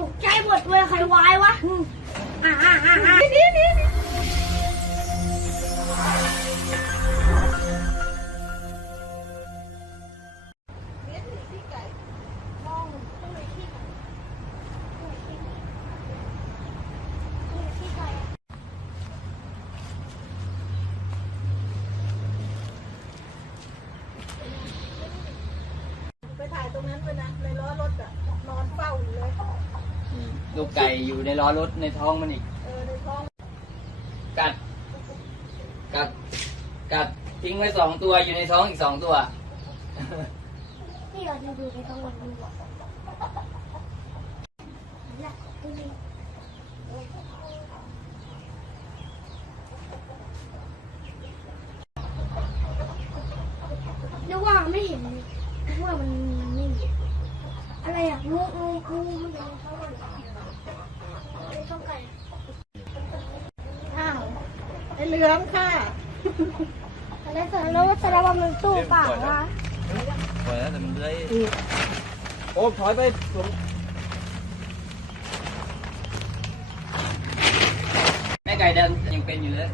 ตกใจหมดเวลาใครวายวะอ่าอ่าอ่านี่นี่นี่ไปถ่ายตรงนั้นไปนะในล้อรถอะนอนเฝ้าอยู่เลย ลูกไก่อยู่ในล้อรถในท้องมันอีก เออในท้องกัด กัด กัดทิ้งไว้สองตัวอยู่ในท้องอีกสองตัว นี่เราดูดูในท้องมันดูอะเนี่ยดูดินึกว่าไม่เห็นเลยนึกว่ามันมันไม่มีอะไรอะงูงูงูมันอยู่ในท้องมันในท้องไก่ อ้าวไอ้ เหลือมค่ะอะไรเสร็จแล้วแสดงว่ามันตู้เปล่าวะปล่อยแล้วแต่มันเลื้อยโอ้ถอยไปผมแม่ไก่เดินยังเป็นอยู่เลย